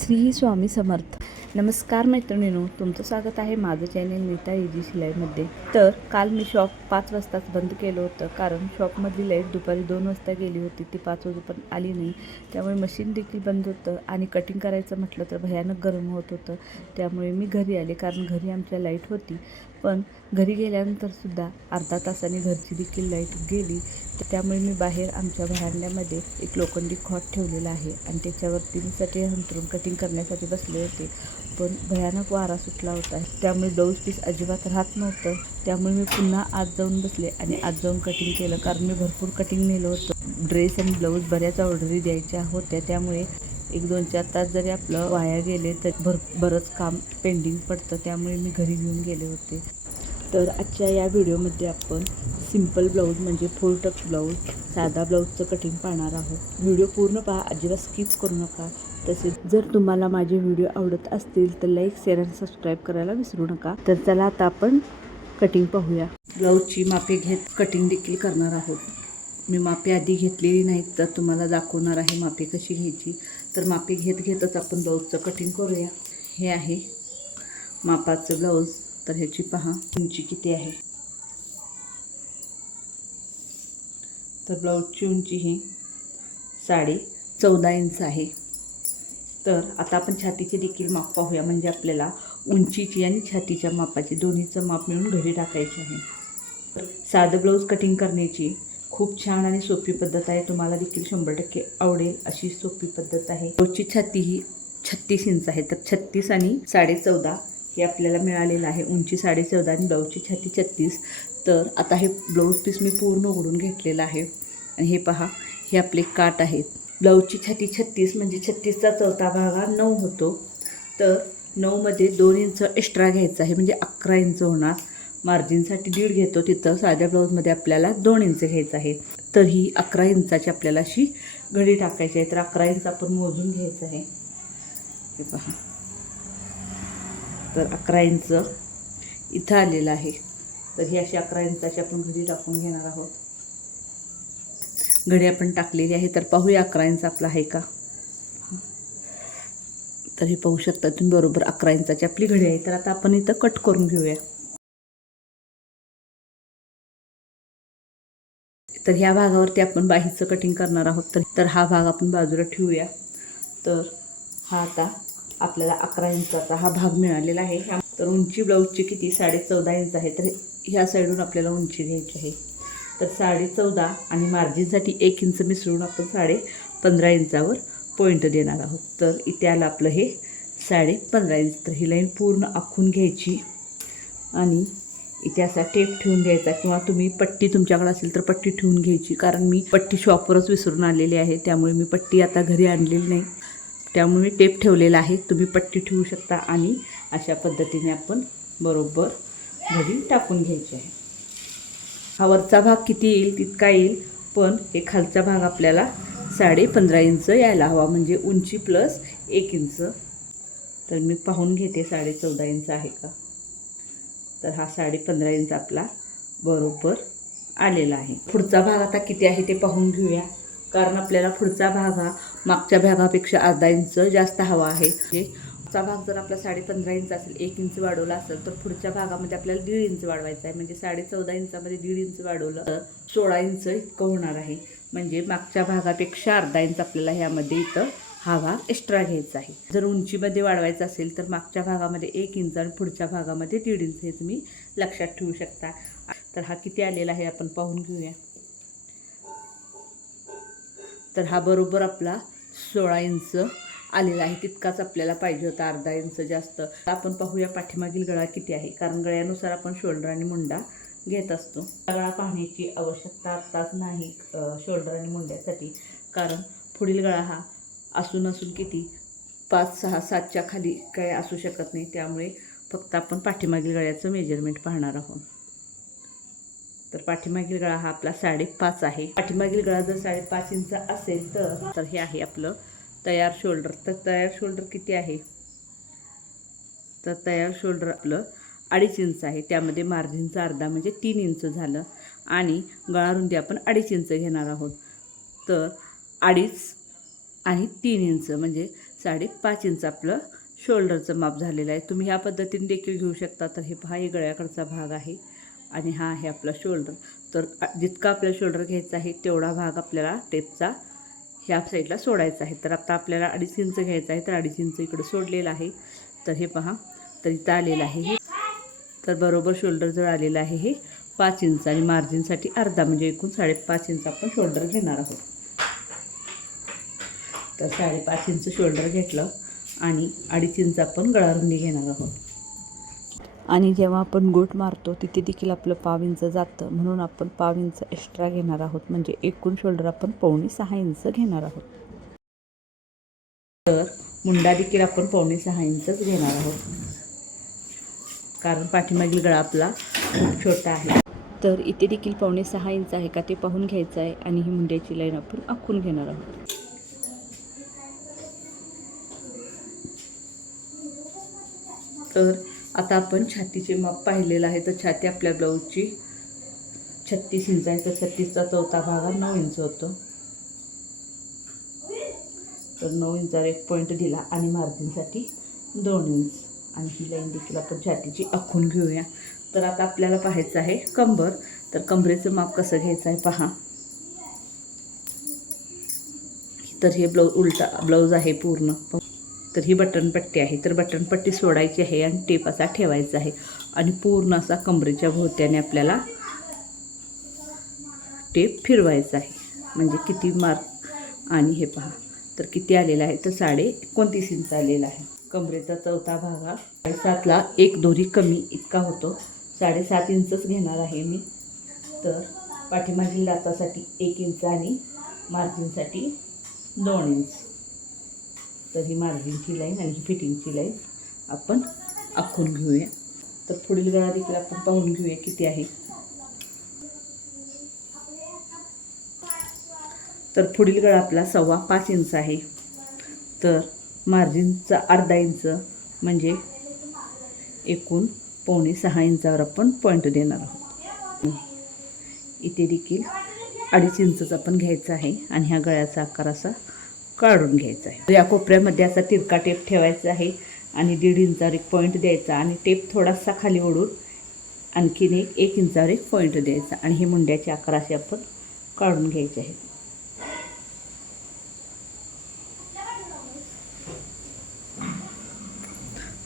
श्री स्वामी समर्थ. नमस्कार मैत्रिणीनो तुमचं स्वागत आहे माझं चॅनेल नीता इजी शिलाईमध्ये. तर काल मी शॉप पाच वाजताच बंद केलं होतं कारण शॉपमधली लाइट दुपारी दोन वाजता गेली होती ती पाच वाजेपर्यंत आली नाही. त्यामुळे मशीन देखील बंद होतं आणि कटिंग करायचं म्हटलं तर भयानक गरम होत होतं. त्यामुळे मी घरी आले कारण घरी आमच्या लाइट होती. पण घरी गेल्यानंतरसुद्धा अर्धा तासाने घरची देखील लाइट गेली. तर त्यामुळे मी बाहेर आमच्या भांड्यामध्ये एक लोखंडी खॉट ठेवलेला आहे आणि त्याच्यावरती मी सटे हंतरून कटिंग करण्यासाठी बसले होते. पण भयानक वारा सुटला होता. त्यामुळे ब्लाऊज पीस अजिबात राहत नव्हतं. त्यामुळे मी पुन्हा आत जाऊन बसले आणि आत जाऊन कटिंग केलं. कारण मी भरपूर कटिंग नेलं होतं. ड्रेस आणि ब्लाऊज बऱ्याच ऑर्डरी द्यायच्या होत्या. त्यामुळे एक दोन चार तास जरी आपलं वाया गेले तर भर बरंच काम पेंडिंग पडतं. त्यामुळे मी घरी घेऊन गेले होते. तर आजच्या या व्हिडिओमध्ये आपण सिंपल ब्लाऊज म्हणजे फुल टक्स ब्लाऊज साधा ब्लाऊजचं कटिंग पाहणार आहोत. व्हिडिओ पूर्ण पहा अजिबात स्किप करू नका. तसेच जर तुम्हाला माझे व्हिडिओ आवडत असतील तर लाईक शेअर आणि सबस्क्राईब करायला विसरू नका. तर चला आता आपण कटिंग पाहूया. ब्लाऊजची मापे घेत कटिंग देखील करणार आहोत. मी मापे आधी घेतलेली नाहीत तर तुम्हाला दाखवणार आहे मापे कशी घ्यायची. तर मापी घेत घेतच आपण ब्लाऊजचं कटिंग करूया. हे आहे मापाचं ब्लाऊज तर ह्याची पहा उंची किती आहे? तर ब्लाऊजची उंची ही साडे चौदा इंच आहे. तर आता आपण छातीचे देखील माप पाहूया. म्हणजे आपल्याला उंचीची आणि छातीच्या मापाची दोन्हीचं माप मिळून घरी टाकायचे आहे. तर साधं ब्लाऊज कटिंग करण्याची खूप छान आणि सोपी पद्धत आहे. तुम्हाला देखील शंभर टक्के आवडेल अशी सोपी पद्धत आहे. रोजची छाती ही छत्तीस इंच आहे. तर छत्तीस आणि साडे चौदा हे आपल्याला मिळालेलं आहे. उंची साडे चौदा आणि ब्लाऊजची छाती छत्तीस. तर आता हे ब्लाऊज पीस मी पूर्ण उघडून घेतलेलं आहे. आणि हे पहा हे आपले काट आहेत. ब्लाऊजची छाती छत्तीस म्हणजे छत्तीसचा चौथा भाग हा नऊ होतो. तर नऊमध्ये दोन इंच एक्स्ट्रा घ्यायचा आहे. म्हणजे अकरा इंच होणार. मार्जिनसाठी दीड घेतो तिथं साध्या ब्लाऊजमध्ये आपल्याला दोन इंच घ्यायचं आहे. तर ही अकरा इंचाची आपल्याला अशी घडी टाकायची आहे तर अकरा इंच आपण मोजून घ्यायचं आहे. हे पहा. तर अकरा इंच इथं आलेलं आहे. तर ही अशी अकरा इंचाची आपण घडी टाकून घेणार आहोत. घडी आपण टाकलेली आहे तर पाहूया अकरा इंच आपला आहे का? तर हे पाहू शकता तुम्ही बरोबर अकरा इंचाची आपली घडी आहे. तर आता आपण इथं कट करून घेऊया. तर ह्या भागावरती आपण बाहीचं कटिंग करणार आहोत. तर तर हा भाग आपण बाजूला ठेवूया. तर हा आता आपल्याला अकरा इंचाचा हा भाग मिळालेला आहे. ह्या तर उंची ब्लाऊजची किती? साडे चौदा इंच आहे. तर ह्या साईडून आपल्याला उंची घ्यायची आहे. तर साडे चौदा आणि मार्जिनसाठी एक इंच मिसळून आपण साडे पंधरा इंचावर पॉईंट देणार आहोत. तर इथे आलं आपलं हे साडे पंधरा इंच. तर ही लाईन पूर्ण आखून घ्यायची. आणि इथे असा टेप ठेवून घ्यायचा किंवा तुम्ही पट्टी तुमच्याकडे असेल तर पट्टी ठेवून घ्यायची. कारण मी पट्टी शॉपवरच विसरून आलेली आहे. त्यामुळे मी पट्टी आता घरी आणलेली नाही. त्यामुळे मी टेप ठेवलेला आहे. तुम्ही पट्टी ठेवू शकता आणि अशा पद्धतीने आपण बरोबर घरी टाकून घ्यायची आहे. हा वरचा भाग किती येईल? तितका येईल. पण हे खालचा भाग आपल्याला साडे पंधरा इंच यायला हवा. म्हणजे उंची प्लस एक इंच. तर मी पाहून घेते साडे चौदा इंच आहे का? तर हा साडे पंधरा इंच आपला बरोबर आलेला आहे. पुढचा भाग आता किती आहे ते पाहून घेऊया. कारण आपल्याला पुढचा भाग हा मागच्या भागापेक्षा अर्धा इंच जास्त हवा आहे. म्हणजे पुढचा भाग जर आपला साडे पंधरा इंच असेल एक इंच वाढवला असेल तर पुढच्या भागामध्ये आपल्याला दीड इंच वाढवायचा आहे. म्हणजे साडे चौदा इंचामध्ये दीड इंच वाढवलं तर सोळा इंच इतकं होणार आहे. म्हणजे मागच्या भागापेक्षा अर्धा इंच आपल्याला ह्यामध्ये इथं हा भाग एक्स्ट्रा घ्यायचा आहे. जर उंचीमध्ये वाढवायचा असेल तर मागच्या भागामध्ये एक इंच आणि पुढच्या भागामध्ये दीड इंच हे तुम्ही लक्षात ठेवू शकता. तर हा किती आलेला आहे आपण पाहून घेऊया. तर हा बरोबर आपला सोळा इंच आलेला आहे. तितकाच आपल्याला पाहिजे होता अर्धा इंच जास्त. आपण पाहूया पाठीमागील गळा किती आहे. कारण गळ्यानुसार आपण शोल्डर आणि मुंडा घेत असतो. गळा पाहण्याची आवश्यकता आत्ताच नाही शोल्डर आणि मुंड्यासाठी. कारण पुढील गळा हा असून असून किती? पाच सहा सातच्या खाली काय असू शकत नाही. त्यामुळे फक्त आपण पाठीमागील गळ्याचं मेजरमेंट पाहणार आहोत. तर पाठीमागील गळा हा आपला साडेपाच आहे. पाठीमागील गळा जर साडेपाच इंच असेल तर तर हे आहे आपलं तयार शोल्डर तर तयार शोल्डर किती आहे? तर तयार शोल्डर आपलं अडीच इंच आहे. त्यामध्ये मार्जिनचा अर्धा म्हणजे तीन इंच झालं. आणि गळा रुंदी आपण अडीच इंच घेणार आहोत. तर अडीच आणि तीन इंच म्हणजे साडेपाच इंच आपलं शोल्डरचं माप झालेलं आहे. तुम्ही ह्या पद्धतीने देखील घेऊ शकता. तर हे पहा हे गळ्याकडचा भाग आहे आणि हा आहे आपला शोल्डर. तर जितका आपल्याला शोल्डर घ्यायचा आहे तेवढा भाग आपल्याला टेपचा ह्या साईडला सोडायचा आहे. तर आता आपल्याला अडीच इंच घ्यायचं आहे तर अडीच इंच इकडं सोडलेलं आहे. तर हे पहा तर इथं आलेलं आहे हे. तर बरोबर शोल्डर जर आलेलं आहे हे पाच इंच आणि मार्जिनसाठी अर्धा म्हणजे एकूण साडेपाच इंच आपण शोल्डर घेणार आहोत. तर साडेपाच इंच शोल्डर घेतलं आणि अडीच इंच आपण गळारुंदी घेणार आहोत. आणि जेव्हा आपण गोट मारतो तिथे देखील आपलं पाव इंच जातं. म्हणून आपण पाव इंच एक्स्ट्रा घेणार आहोत. म्हणजे एकूण शोल्डर आपण पावणे सहा इंच घेणार आहोत. तर मुंडा देखील आपण पावणे सहा इंचच घेणार आहोत. कारण पाठीमागील गळा आपला खूप छोटा आहे. तर इथे देखील पावणे सहा इंच आहे का ते पाहून घ्यायचं आहे आणि ही मुंड्याची लाईन आपण आखून घेणार आहोत. तर आता आपण छातीचे माप पाहिलेलं आहे. तर छाती आपल्या ब्लाऊजची छत्तीस इंच आहे. तर छत्तीसचा चौथा भाग हा नऊ इंच होतो. तर नऊ इंचावर एक पॉईंट दिला आणि मार्जिनसाठी दोन इंच. आणि ही लाईन देखील आपण छातीची आखून घेऊया. तर आता आपल्याला पाहायचं आहे कंबर. तर कंबरेचं माप कसं घ्यायचं आहे पहा. तर हे ब्लाऊ उलटा ब्लाऊज आहे पूर्ण. तर ही बटनपट्टी आहे. तर बटनपट्टी सोडायची आहे आणि टेप असा ठेवायचा आहे. आणि पूर्ण असा कमरेच्या भोवत्याने आपल्याला टेप फिरवायचा आहे. म्हणजे किती मार्क आणि हे पहा. तर किती आलेलं आहे? तर साडे एकोणतीस इंच आलेला आहे. कमरेचा चौथा भाग हा साडेसातला एक दोरी कमी इतका होतो. साडेसात इंचच घेणार आहे मी. तर पाठीमागील लाचासाठी एक इंच आणि मार्जिनसाठी दोन इंच. तर ही मार्जिनची लाईन आणि ही फिटिंगची लाईन आपण आखून घेऊया. तर पुढील गळा देखील आपण पाहून घेऊया किती आहे. तर पुढील गळा आपला सव्वा पाच इंच आहे. तर मार्जिनचा अर्धा इंच म्हणजे एकूण पावणे सहा इंचावर आपण पॉईंट देणार आहोत. इथे देखील अडीच इंचच आपण घ्यायचं आहे आणि ह्या गळ्याचा आकार असा काढून घ्यायचा आहे. या कोपऱ्यामध्ये असा तिरका टेप ठेवायचा आहे आणि दीड इंचावर एक पॉईंट द्यायचा आणि टेप थोडासा खाली ओढून आणखीन एक एक इंचावर एक पॉईंट द्यायचा आणि हे मुंड्याचे आकार असे आपण काढून घ्यायचे आहेत.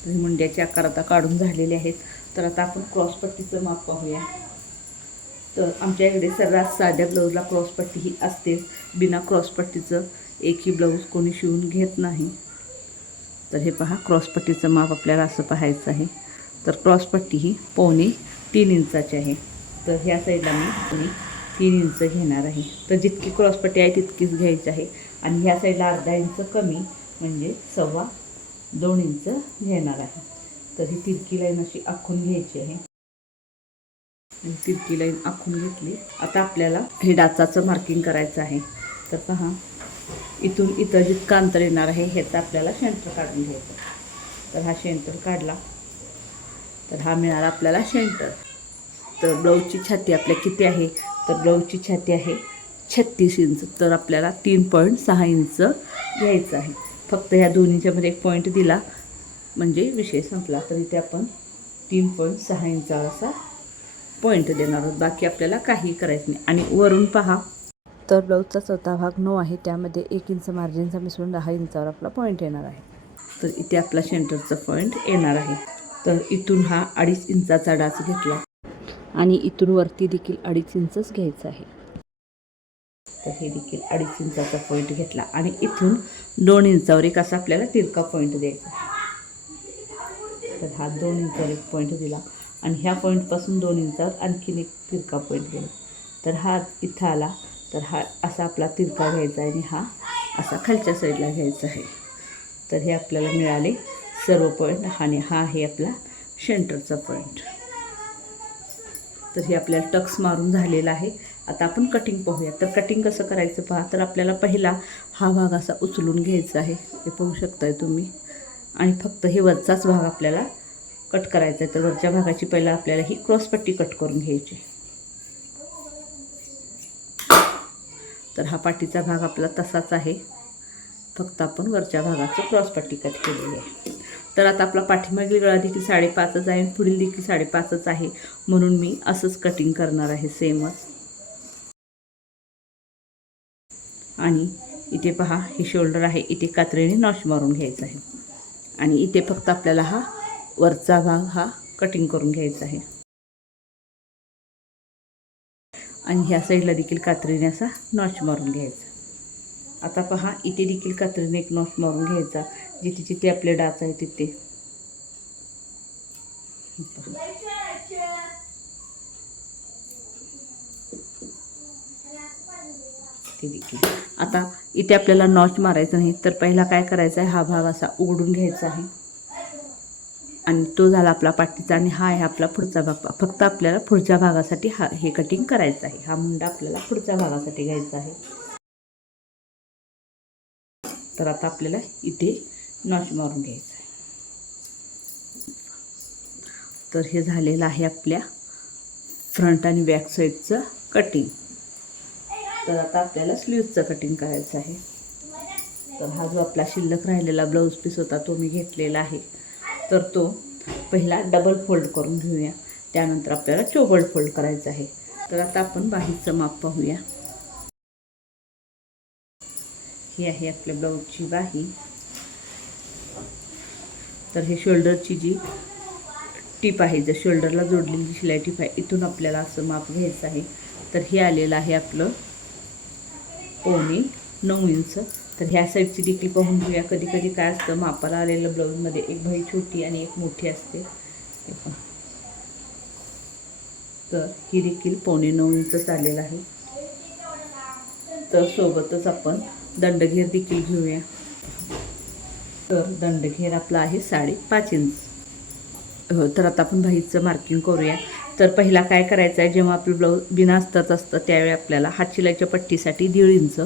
मुंड्याचे आकार आता काढून झालेले आहेत. तर आता आपण क्रॉसपट्टीचं माप पाहूया. तर आमच्या इकडे सर्रास साध्या ब्लाऊजला क्रॉसपट्टी ही असते. बिना क्रॉसपट्टीचं एकही ब्लाऊज कोणी शिवून घेत नाही. तर हे पहा क्रॉसपट्टीचं माप आपल्याला असं पाहायचं आहे. तर क्रॉसपट्टी ही पावणे तीन इंचाची आहे. तर ह्या साईडला मी पावणे तीन इंच घेणार आहे. तर जितकी क्रॉसपट्टी आहे तितकीच घ्यायची आहे. आणि ह्या साईडला अर्धा इंच कमी म्हणजे सव्वा दोन इंच घेणार आहे. तर ही तिरकी लाईन अशी आखून घ्यायची आहे. आणि तिरकी लाईन आखून घेतली. आता आपल्याला हे डाचाचं मार्किंग करायचं आहे. तर पहा इथून इथं जितकं अंतर येणार आहे ह्याचं आपल्याला शेंटर काढून घ्यायचं. तर हा शेंटर काढला. तर हा मिळाला आपल्याला शेंटर तर ब्लाऊजची छाती आपल्या किती आहे? तर ब्लाऊजची छाती आहे छत्तीस इंच. तर आपल्याला तीन पॉईंट सहा इंच घ्यायचं आहे. फक्त ह्या दोन्हीच्यामध्ये एक पॉईंट दिला. म्हणजे विषय संपला. तर इथे आपण तीन पॉईंट सहा इंचा असा पॉईंट देणार आहोत. बाकी आपल्याला काही करायचं नाही. आणि वरून पहा. तर ब्लाऊजचा चौथा भाग नऊ आहे. त्यामध्ये एक इंच मार्जिनचा मिसळून दहा इंचावर आपला पॉईंट येणार आहे. तर इथे आपला सेंटरचा पॉईंट येणार आहे. तर इथून हा अडीच इंचाचा डास घेतला. आणि इथून वरती देखील अडीच इंचच घ्यायचं आहे. तर हे देखील अडीच इंचाचा पॉईंट घेतला. आणि इथून दोन इंचावर एक असा आपल्याला तिरका पॉईंट द्यायचा तर हा दोन इंचावर एक पॉईंट दिला. आणि ह्या पॉईंटपासून दोन इंचावर आणखीन एक तिरका पॉईंट दिला तर हा इथं आला. तर हा असा आपला तिरका घ्यायचा आहे आणि हा असा खालच्या साईडला घ्यायचा आहे. तर हे आपल्याला मिळाले सर्व पॉईंट आणि हा आहे आपला सेंटरचा पॉईंट तर हे आपल्याला टक्स मारून झालेला आहे. आता आपण कटिंग पाहूया. तर कटिंग कसं करायचं पहा? तर आपल्याला पहिला हा भाग असा उचलून घ्यायचा आहे. हे पाहू शकताय तुम्ही. आणि फक्त हे वरचाच भाग आपल्याला कट करायचा आहे. तर वरच्या भागाची पहिला आपल्याला ही क्रॉसपट्टी कट करून घ्यायची. तर हा पाठीचा भाग आपला तसाच आहे. फक्त आपण वरच्या भागाचं क्रॉस क्रॉसपट्टी कट केलेली आहे. तर आता आपला पाठीमागील गळा देखील साडेपाचच आहे आणि पुढील देखील साडेपाचच आहे. म्हणून मी असंच कटिंग करणार आहे सेमच आणि इथे पहा हे शोल्डर आहे. इथे कात्रीने नॉश मारून घ्यायचं आहे. आणि इथे फक्त आपल्याला हा वरचा भाग हा कटिंग करून घ्यायचा आहे. आणि ह्या साईडला देखील कात्रीने असा नॉच मारून घ्यायचा. आता पहा इथे देखील कात्रीने एक नॉच मारून घ्यायचा जिथे जिथे आपले डाच आहे तिथे. ते देखील. आता इथे आपल्याला नॉच मारायचं नाही तर पहिला काय करायचा आहे हा भाग असा उघडून घ्यायचा आहे. आणि तो झाला आपला पाठीचा आणि हा आहे आपला पुढचा भाग. फक्त आपल्याला पुढच्या भागासाठी हा हे कटिंग करायचं आहे. हा मुंडा आपल्याला पुढच्या भागासाठी घ्यायचा आहे. तर आता आपल्याला इथे नॉच मारून घ्यायचं आहे. तर हे झालेलं आहे आपल्या फ्रंट आणि बॅक साईडचं कटिंग तर आता आपल्याला स्लीवचं कटिंग करायचं आहे. तर हा जो आपला शिल्लक राहिलेला ब्लाऊज पीस होता तो मी घेतलेला आहे. तर तो पहिला डबल फोल्ड करून घेऊया. त्यानंतर आपल्याला चोबल फोल्ड करायचं आहे. तर आता आपण बाहीचं माप पाहूया. ही आहे आपल्या ब्लाऊजची बाही. तर हे शोल्डरची जी टीप आहे जर शोल्डरला जोडलेली जी शिलाई टीप आहे इथून आपल्याला असं माप घ्यायचं आहे. तर हे आलेलं आहे आपलं पोणी नऊ इंच. तर ह्या साईडची देखील पाहून घेऊया कधी कधी काय असतं. मापाला आलेलं ब्लाऊजमध्ये एक भाई छोटी आणि एक मोठी असते. तर ही देखील पावणे नऊ इंचच आलेलं आहे. तर सोबतच आपण दंडघेर देखील घेऊया. तर दंडघेर आपला आहे साडेपाच इंच. हो, तर आता आपण भाईचं मार्किंग करूया. तर पहिला काय करायचं आहे जेव्हा आपलं ब्लाऊज बिना असतात असतं त्यावेळी आपल्याला हात शिलाईच्या पट्टीसाठी दीड इंच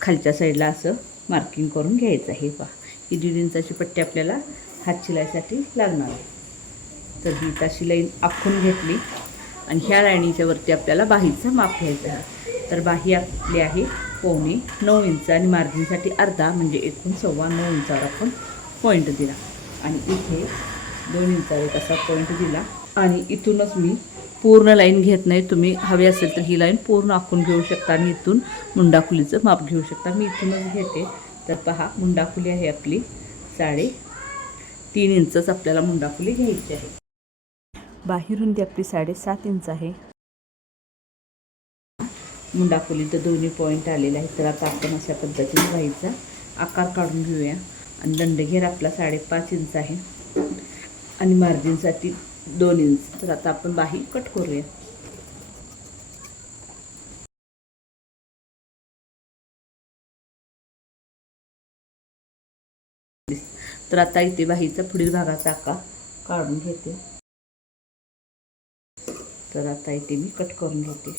खालच्या साईडला असं मार्किंग करून घ्यायचं आहे पहा. ही दीड इंचाची पट्टी आपल्याला हात शिलाईसाठी लागणार आहे. तर ही तशी लाईन आखून घेतली आणि ह्या लाईनीच्या वरती आपल्याला बाहीचं माप घ्यायचं आहे. तर बाही आपली आहे पावणे नऊ इंच आणि मार्जिनसाठी अर्धा म्हणजे एकूण सव्वा नऊ इंचावर आपण पॉईंट दिला. आणि इथे दोन इंचावर एक असा पॉईंट दिला. आणि इथूनच मी पूर्ण लाईन घेत नाही. तुम्ही हवी असेल तर ही लाईन पूर्ण आखून घेऊ शकता आणि इथून मुंडाखुलीचं माप घेऊ शकता. मी इथूनच घेते. तर पहा मुंडाखुली आहे आपली. साडे तीन इंचच आपल्याला मुंडाखुली घ्यायची आहे. बाहेरून ती आपली साडेसात इंच आहे. मुंडाखुलीचं दोन्ही पॉईंट आलेले आहेत. तर आता आपण अशा पद्धतीने राहायचा आकार काढून घेऊया. आणि दंडघेर आपला साडेपाच इंच आहे. आणि मार्जिनसाठी दोन इंच. तर आता आपण बाही कट करूया. तर आता इथे बाहीचा पुढील भागाचा आकार काढून घेते. तर आता इथे मी कट करून घेते.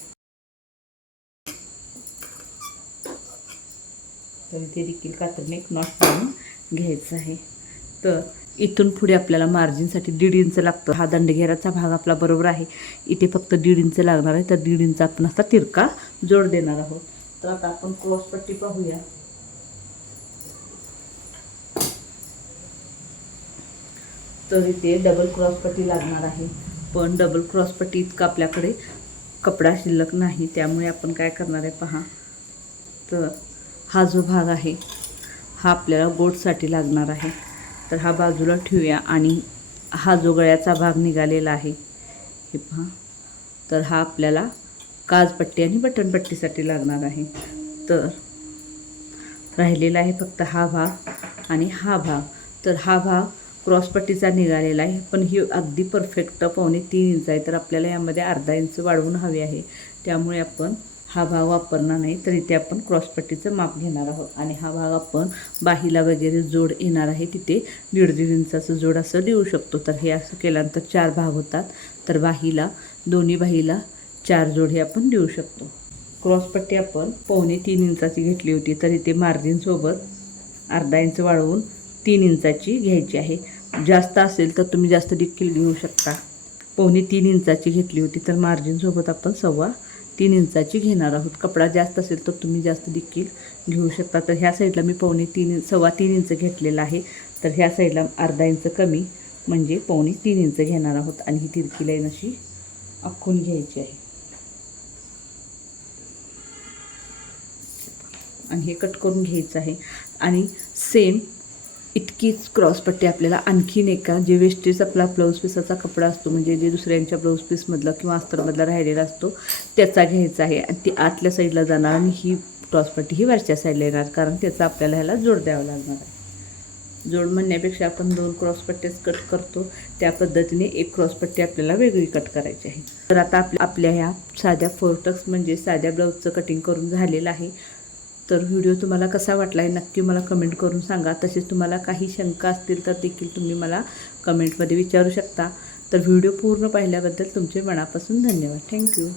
तर इथे देखील कात्रीने एक नॉट मारून घ्यायचं आहे. तर इथून पुढे आपल्याला मार्जिनसाठी दीड इंच लागतं. हा दंडघेराचा भाग आपला बरोबर आहे. इथे फक्त दीड इंच लागणार आहे. तर दीड इंच आपण असा तिरका जोड देणार आहोत. तर आता आपण क्रॉसपट्टी पाहूया. तर इथे डबल क्रॉसपट्टी लागणार आहे. पण डबल क्रॉसपट्टी इतका आपल्याकडे कपडा शिल्लक नाही. त्यामुळे आपण काय करणार आहे पहा. तर हा जो भाग आहे हा आपल्याला गोटसाठी लागणार आहे. तर हा बाजूला ठेवूया आणि हा जो गळ्याचा भाग निघालेला आहे हे पहा. तर हा आपल्याला काजपट्टी आणि बटनपट्टीसाठी लागणार आहे. तर राहिलेला आहे फक्त हा भाग आणि हा भाग. तर हा भाग क्रॉसपट्टीचा निघालेला आहे पण ही अगदी परफेक्ट पावणे तीन इंच आहे. तर आपल्याला यामध्ये अर्धा इंच वाढवून हवी आहे. त्यामुळे आपण हा भाग वापरणार नाही तर इथे आपण क्रॉसपट्टीचं माप घेणार आहोत. आणि हा भाग आपण बाहीला वगैरे जोड येणार आहे तिथे दीड दीड इंचाचं जोड असं देऊ शकतो. तर हे असं केल्यानंतर चार भाग होतात. तर बाहीला दोन्ही बाहीला चार जोड हे आपण देऊ शकतो. क्रॉसपट्टी आपण पावणे तीन इंचाची घेतली होती तर इथे मार्जिनसोबत अर्धा इंच वाढवून तीन इंचाची घ्यायची आहे. जास्त असेल तर तुम्ही जास्त देखील घेऊ शकता. पावणे तीन इंचाची घेतली होती तर मार्जिनसोबत आपण सव्वा तीन इंचाची घेणार आहोत. कपडा जास्त असेल तर तुम्ही जास्त देखील घेऊ शकता. तर ह्या साईडला मी पावणे तीन सव्वा तीन इंच घेतलेला आहे. तर ह्या साईडला अर्धा इंच कमी म्हणजे पावणे तीन इंच घेणार आहोत. आणि ही तिरकी लाईन अशी आखून घ्यायची आहे. आणि हे कट करून घ्यायचं आहे. आणि सेम इतकीच क्रॉसपट्टी आपल्याला आणखीन एका जे वेस्टेज आपला ब्लाऊज पीसाचा कपडा असतो म्हणजे जे दुसऱ्यांच्या ब्लाऊज पीसमधला किंवा अस्तरमधला राहिलेला असतो त्याचा घ्यायचा आहे. आणि ती आतल्या साईडला जाणार आणि ही क्रॉसपट्टी ही वरच्या साईडला येणार कारण त्याचा आपल्याला ह्याला जोड द्यावा लागणार आहे. जोड म्हणण्यापेक्षा आपण दोन क्रॉसपट्ट्याच कट करतो. त्या पद्धतीने एक क्रॉसपट्टी आपल्याला वेगळी कट करायची आहे. तर आता आपल्या आपल्या ह्या साध्या फोरटक्स म्हणजे साध्या ब्लाऊजचं कटिंग करून झालेलं आहे. तर व्हिडिओ तुम्हाला कसा वाटला आहे नक्की मला कमेंट करून सांगा. तसेच तुम्हाला काही शंका असतील तर देखील तुम्ही मला कमेंटमध्ये विचारू शकता. तर व्हिडिओ पूर्ण पाहिल्याबद्दल तुमचे मनापासून धन्यवाद. थँक्यू.